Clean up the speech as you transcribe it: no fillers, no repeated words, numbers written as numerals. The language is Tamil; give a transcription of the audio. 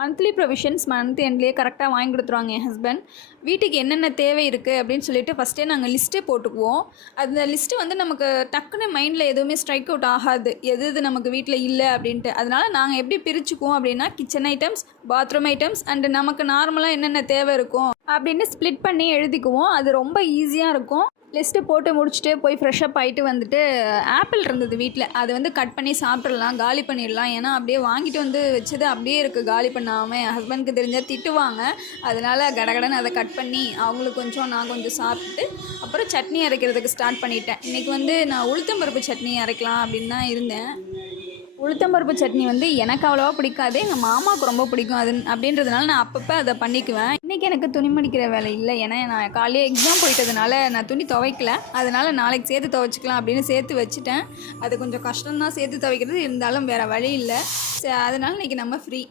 மந்த்லி ப்ரொவிஷன்ஸ் மந்த் எண்ட்லேயே கரெக்டாக வாங்கி கொடுத்துருவாங்க என் ஹஸ்பண்ட். வீட்டுக்கு என்னென்ன தேவை இருக்குது அப்படின்னு சொல்லிட்டு ஃபஸ்ட்டே நாங்கள் லிஸ்ட்டே போட்டுக்குவோம். அந்த லிஸ்ட்டு வந்து நமக்கு டக்குன்னு மைண்டில் எதுவுமே ஸ்ட்ரைக் அவுட் ஆகாது, எது எது நமக்கு வீட்டில் இல்லை அப்படின்ட்டு. அதனால் நாங்கள் எப்படி பிரிச்சுக்குவோம் அப்படின்னா, kitchen items, bathroom items and நமக்கு நார்மலாக என்னென்ன தேவை இருக்கும் அப்படின்னு ஸ்ப்ளிட் பண்ணி எழுதிக்குவோம். அது ரொம்ப ஈஸியாக இருக்கும். லிஸ்ட்டு போட்டு முடிச்சுட்டு போய் ஃப்ரெஷ்ஷப் ஆகிட்டு வந்துட்டு ஆப்பிள் இருந்தது வீட்டில். அது வந்து கட் பண்ணி சாப்பிட்றலாம், காலி பண்ணிடலாம். ஏன்னா அப்படியே வாங்கிட்டு வந்து வச்சது அப்படியே இருக்குது, காலி பண்ணாமல். என் ஹஸ்பண்டுக்கு தெரிஞ்சால் திட்டுவாங்க. அதனால் கடகடன்னு அதை கட் பண்ணி அவங்களுக்கு கொஞ்சம் நான் கொஞ்சம் சாப்பிட்டு அப்புறம் சட்னி அரைக்கிறதுக்கு ஸ்டார்ட் பண்ணிட்டேன். இன்றைக்கி வந்து நான் உளுத்தம்பருப்பு சட்னி அரைக்கலாம் அப்படின்னு தான் இருந்தேன். உளுத்தம்பருப்பு சட்னி வந்து எனக்கு அவ்வளோவா பிடிக்காது, எங்கள் மாமாவுக்கு ரொம்ப பிடிக்கும். அது அப்படின்றதுனால நான் அப்பப்போ அதை பண்ணிக்குவேன். இன்றைக்கி எனக்கு துணி மடிக்கிற வேலை இல்லை, ஏன்னா நான் காலையில் எக்ஸாம் போயிட்டதுனால நான் துணி துவைக்கல. அதனால் நாளைக்கு சேர்த்து துவைச்சிக்கலாம் அப்படின்னு சேர்த்து வச்சுட்டேன். அது கொஞ்சம் கஷ்டம்தான் சேர்த்து துவைக்கிறது, இருந்தாலும் வேறு வழி இல்லை. அதனால் இன்றைக்கி நம்ம ஃப்ரீ.